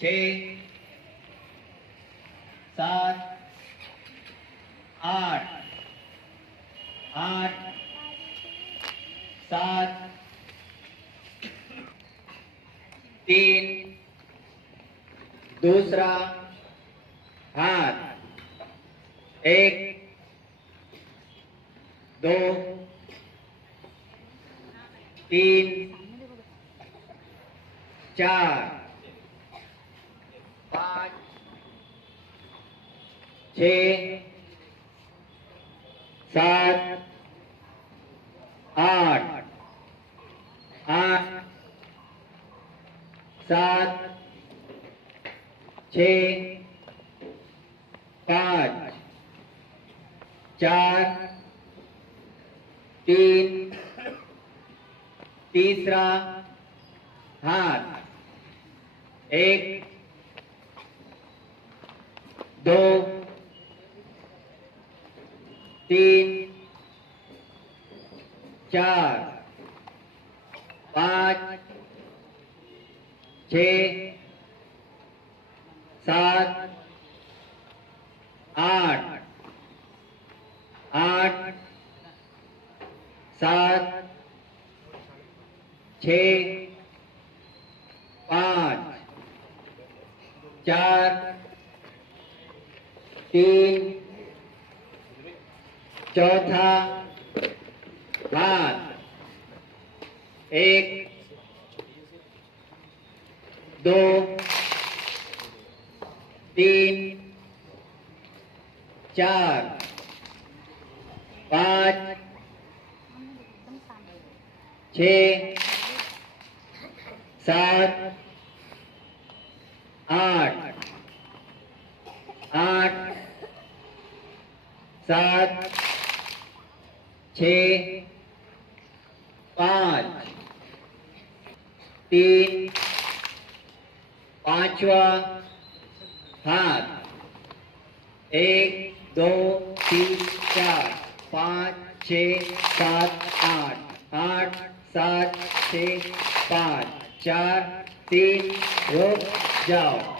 6 7 8 8 7 3 दूसरा हाथ 1 2 3 4 5 6 7 8 8 7 6 5 4 3 तीसरा हाथ 1 2 3 4 5 6 7 8 8 7 6 5 4 3 चौथा हाथ 1 2 3 4 5 6 7 8 8 7 6 5 3 पांचवा हाथ 1 2 3 4 5 6 7 8 8 7 6 5 4 3 रुक जाओ।